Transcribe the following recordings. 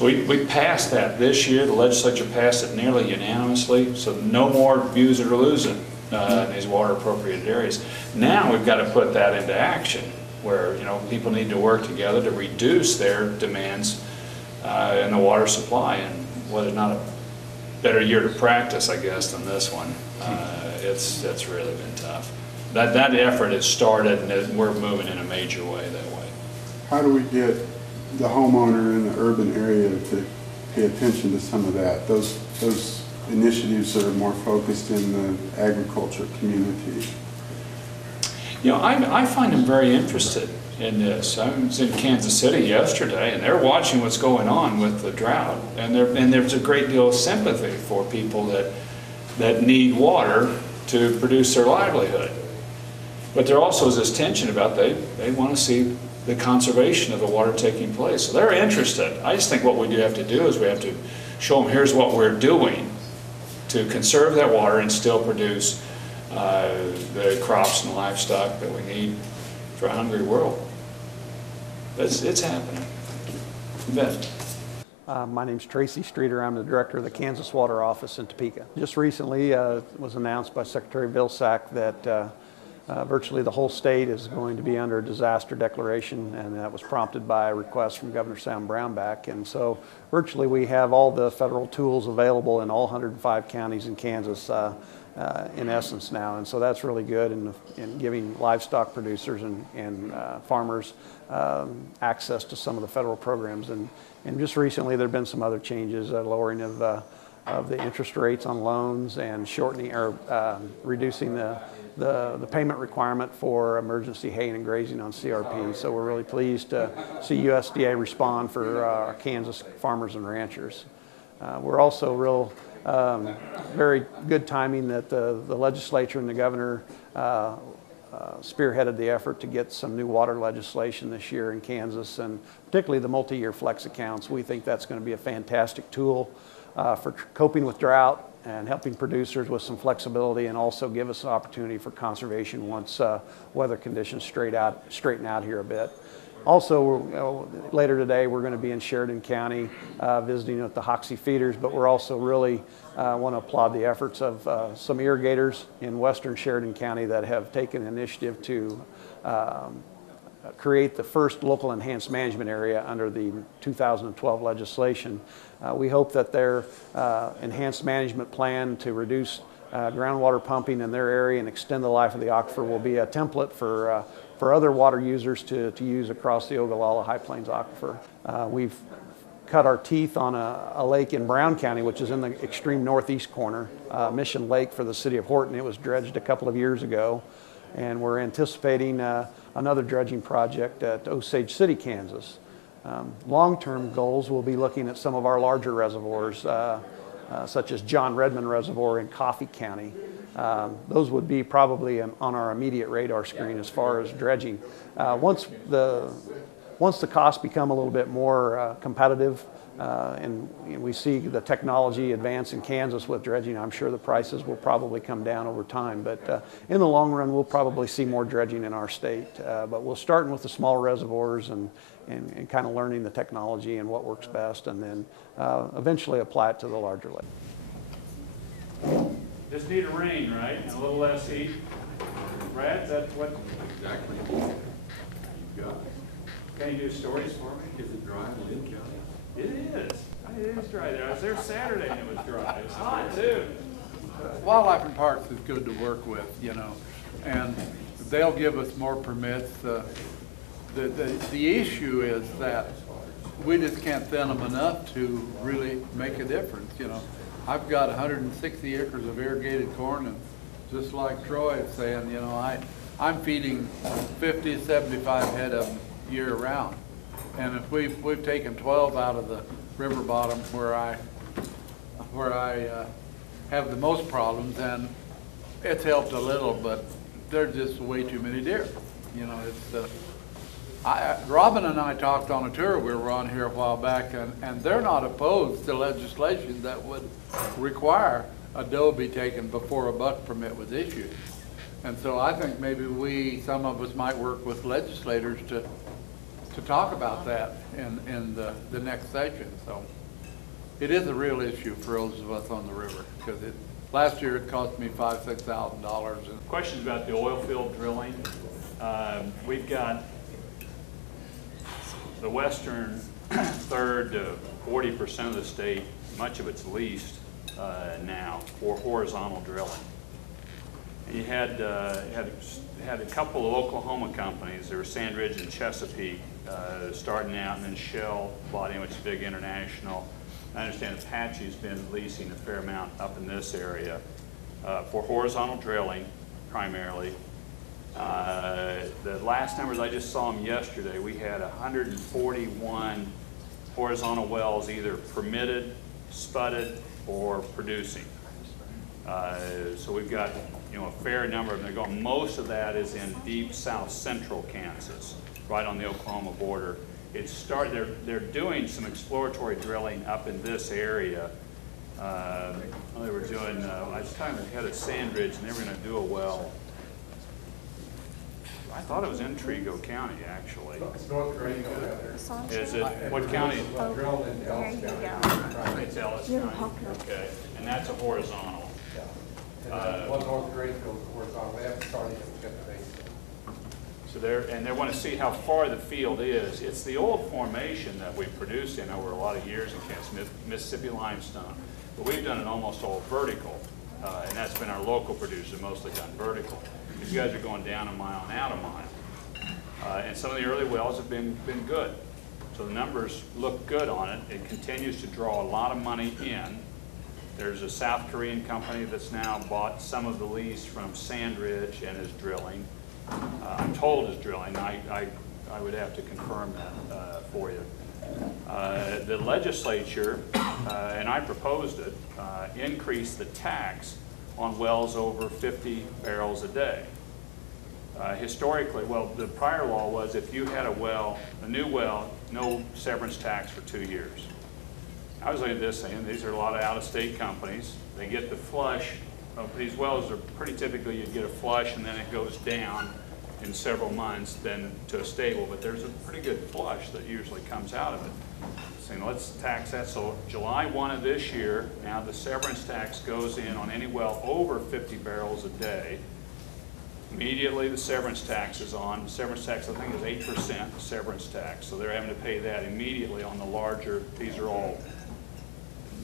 So we passed that this year. The legislature passed it nearly unanimously, so no more use it or lose it in these water appropriated areas. Now we've got to put that into action, where people need to work together to reduce their demands in the water supply. And whether or not a better year to practice, I guess, than this one, it's really been tough. That effort has started, and we're moving in a major way that way. How do we get the homeowner in the urban area to pay attention to some of that? Those initiatives are more focused in the agriculture community. I find them very interested in this. I was in Kansas City yesterday, and they're watching what's going on with the drought, and there's a great deal of sympathy for people that need water to produce their livelihood. But there also is this tension about they want to see the conservation of the water taking place. So they're interested. I just think what we do have to do is we have to show them here's what we're doing to conserve that water and still produce the crops and livestock that we need for a hungry world. It's happening. You bet. My name's Tracy Streeter. I'm the director of the Kansas Water Office in Topeka. Just recently it was announced by Secretary Vilsack that virtually the whole state is going to be under a disaster declaration, and that was prompted by a request from Governor Sam Brownback. And so virtually we have all the federal tools available in all 105 counties in Kansas in essence now, and so that's really good in giving livestock producers and farmers access to some of the federal programs. And just recently there have been some other changes, lowering of the interest rates on loans and shortening or reducing the payment requirement for emergency haying and grazing on CRP. So we're really pleased to see USDA respond for our Kansas farmers and ranchers. We're also very good timing that the legislature and the governor spearheaded the effort to get some new water legislation this year in Kansas, and particularly the multi-year flex accounts. We think that's going to be a fantastic tool for coping with drought and helping producers with some flexibility, and also give us an opportunity for conservation once weather conditions straighten out here a bit. Also, later today we're going to be in Sheridan County visiting with the Hoxie feeders, but we're also really want to applaud the efforts of some irrigators in western Sheridan County that have taken initiative to create the first local enhanced management area under the 2012 legislation. We hope that their enhanced management plan to reduce groundwater pumping in their area and extend the life of the aquifer will be a template for other water users to use across the Ogallala High Plains aquifer. We've cut our teeth on a lake in Brown County, which is in the extreme northeast corner, Mission Lake for the city of Horton. It was dredged a couple of years ago, and we're anticipating another dredging project at Osage City, Kansas. Long-term goals, we'll be looking at some of our larger reservoirs, such as John Redmond Reservoir in Coffee County. Those would be probably on our immediate radar screen as far as dredging. Once the costs become a little bit more competitive and we see the technology advance in Kansas with dredging, I'm sure the prices will probably come down over time. But in the long run, we'll probably see more dredging in our state. But we'll start with the small reservoirs and kind of learning the technology and what works best, and then eventually apply it to the larger lake. Just need a rain, right? And a little less heat. Brad, is that what? Exactly. You got it. Can you do stories for me? Is it dry in Lynn County? It is. It is dry there. I was there Saturday and it was dry. It's hot too. Wildlife and Parks is good to work with, and they'll give us more permits. The issue is that we just can't thin them enough to really make a difference. I've got 160 acres of irrigated corn, and just like Troy is saying, I'm feeding 50, 75 head of them year round. And if we've taken 12 out of the river bottom where I have the most problems, and it's helped a little, but there's just way too many deer. Robin and I talked on a tour we were on here a while back, and they're not opposed to legislation that would require a doe be taken before a buck permit was issued. And so I think maybe some of us might work with legislators to to talk about that in the next session. So it is a real issue for those of us on the river, because last year it cost me $5,000–6,000. Questions about the oil field drilling. We've got the western third to 40% of the state, much of it's leased now for horizontal drilling. And you had a couple of Oklahoma companies. There were Sandridge and Chesapeake starting out, and then Shell bought in, which is big international. I understand Apache's been leasing a fair amount up in this area for horizontal drilling primarily. The last numbers I just saw them yesterday, we had 141 horizontal wells either permitted, spudded, or producing. So we've got a fair number of them. They're going. Most of that is in deep south central Kansas, right on the Oklahoma border. It started. They're doing some exploratory drilling up in this area. They were doing. I was talking to the head of Sandridge, and they were going to do a well. I thought it was in Trigo County, actually. It's North Green. Is it, what county? Drilled in Ellis County. It's Ellis County, okay. And that's a horizontal. One North Greenfield horizontal. They haven't started yet the base. So they want to see how far the field is. It's the old formation that we produced in over a lot of years in Kansas, Mississippi limestone. But we've done it almost all vertical, and that's been our local producers, mostly done vertical. These guys are going down a mile and out a mile. And some of the early wells have been good. So the numbers look good on it. It continues to draw a lot of money in. There's a South Korean company that's now bought some of the lease from Sandridge and is drilling. I'm told is drilling. I would have to confirm that for you. The legislature, and I proposed it, increased the tax on wells over 50 barrels a day. Historically, well, the prior law was if you had a new well, no severance tax for 2 years. I was looking at this saying these are a lot of out-of-state companies. They get the flush. These wells are pretty typically you'd get a flush and then it goes down in several months then to a stable, but there's a pretty good flush that usually comes out of it. Saying let's tax that. So July 1 of this year, now the severance tax goes in on any well over 50 barrels a day. Immediately the severance tax is on. The severance tax I think is 8% severance tax. So they're having to pay that immediately on the larger, these are all,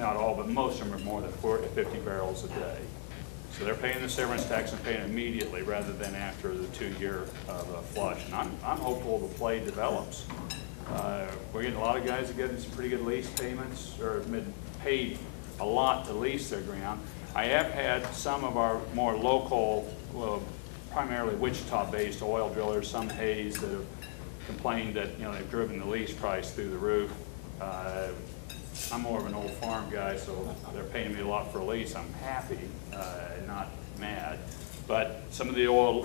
not all, but most of them are more than 50 barrels a day. So they're paying the severance tax and paying it immediately rather than after the 2-year of a flush. And I'm hopeful the play develops. We're getting a lot of guys that get some pretty good lease payments or been paid a lot to lease their ground. I have had some of our more local, well, primarily Wichita-based oil drillers, some Hayes, that have complained that they've driven the lease price through the roof. I'm more of an old farm guy, so they're paying me a lot for a lease. I'm happy, not mad. But some of the oil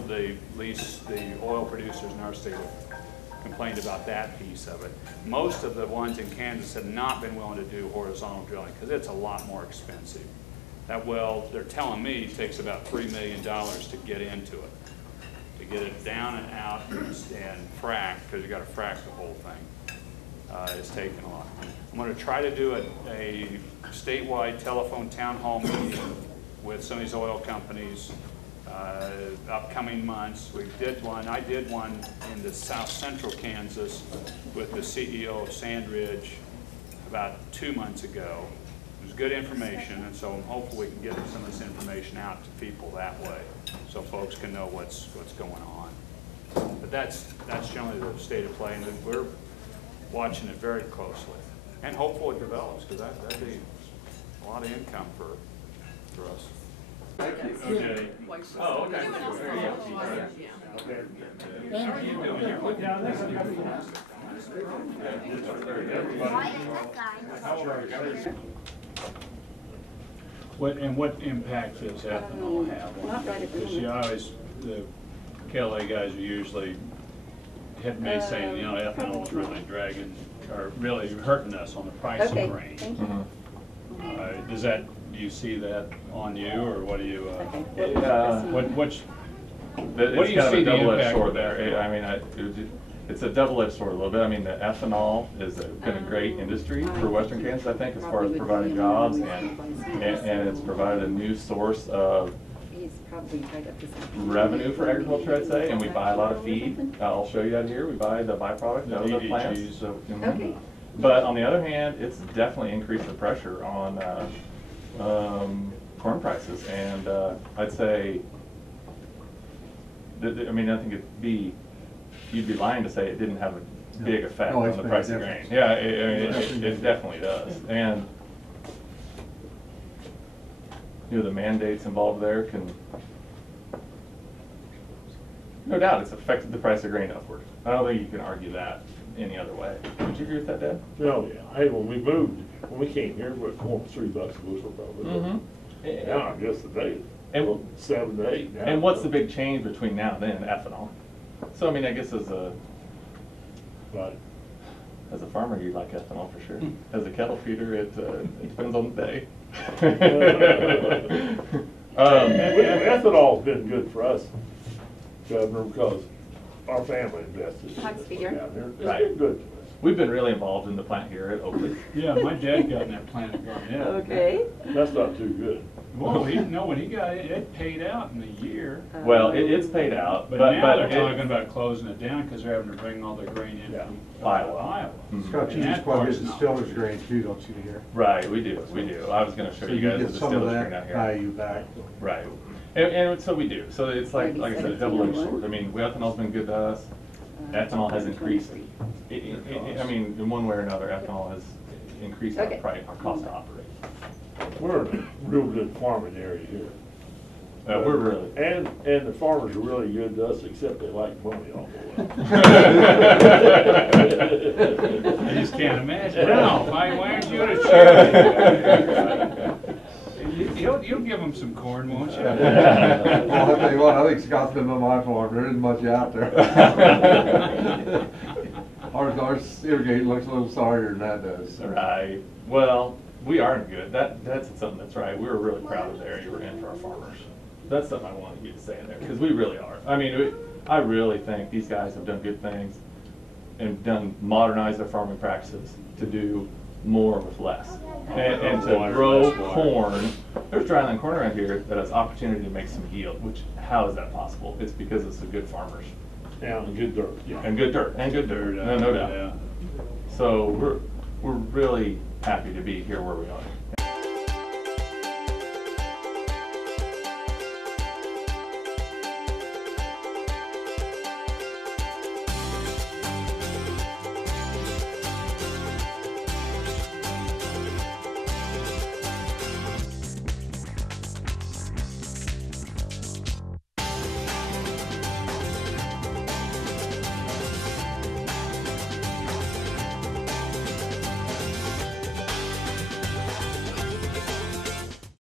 producers in our state have complained about that piece of it. Most of the ones in Kansas have not been willing to do horizontal drilling because it's a lot more expensive. That well, they're telling me, takes about $3 million to get into it, to get it down and out and frack, because you got to frack the whole thing. It's taken a lot. I'm going to try to do a statewide telephone town hall meeting with some of these oil companies upcoming months. I did one in the south central Kansas with the CEO of Sandridge about 2 months ago. It was good information, and so I'm hopeful we can get some of this information out to people that way so folks can know what's going on. But that's generally the state of play, and we're watching it very closely. And hopeful it develops, because that'd be a lot of income for us. Thank you. Okay. Oh, okay. There you go. How are you doing? You're put down this. What impact does ethanol have? Because the KLA guys are usually hit me saying, ethanol is really dragging, or really hurting us on the pricing range. Thank you. Do you see that on you, or what do you? Okay. What do you It's kind of see a the double-edged impact sword of there. that? I mean, it's a double-edged sword a little bit. I mean, the ethanol has been a great industry for Western Kansas, I think, as far as providing jobs, and it's provided a new source of revenue for agriculture, I'd say, and we buy a lot of feed. I'll show you out here. We buy the byproduct of the plants. So, Okay. But on the other hand, it's definitely increased the pressure on corn prices, and I'd say, I mean, I think you'd be lying to say it didn't have a big effect on the price of grain. Yeah, it definitely does. And you know, the mandates involved there can, no doubt, it's affected the price of grain upward. I don't think you can argue that any other way. Would you agree with that, Dad? Oh, yeah. Hey, when we came here, we corn was $3 a bushel probably. Now, I guess today, and 7 to 8 now. And what's the big change between now and then? Ethanol. So, I mean, I guess as a farmer, you like ethanol for sure. As a cattle feeder, it depends on the day. Ethanol's been good for us, Governor, because our family invested Tax feeder. down here. It's Right. been good to us. We've been really involved in the plant here at Oakley. Yeah, my dad got in that plant at Garnett. Okay. That's not too good. Well, when he got it, it paid out in a year. Well, it's paid out, But now they're it- talking about closing it down because they're having to bring all their grain in from Iowa. Mhm. Scott, you And use that quite a bit part's of not- distiller's grain too, don't you, here? Right, we do. I was going to show So you guys the get some of distiller's grain that out here. value back. Right, and so we do. So it's like I said, a double-edged sword. I mean, ethanol's been good to us. Ethanol has increased. I mean, in one way or another, ethanol has increased our cost to operate. We're in a real good farming area here. We're really. And the farmers are really good to us, except they like money all the way. I just can't imagine. No, why aren't you at a charity? You'll give them some corn, won't you? Well, I'll tell you what, I think Scott's been on my farm, there isn't much out there. Ours irrigating looks a little sorrier than that does. Right. Well, we are good. That's something that's right. We were really proud of the area we're in for our farmers. That's something I wanted you to say in there, because we really are. I mean, I really think these guys have done good things and modernized their farming practices to do more with less. And to grow corn. There's dryland corn around here that has opportunity to make some yield, which, how is that possible? It's because it's the good farmers. Yeah, and good dirt. Yeah. And good dirt. No doubt. Yeah. So we're really happy to be here where we are.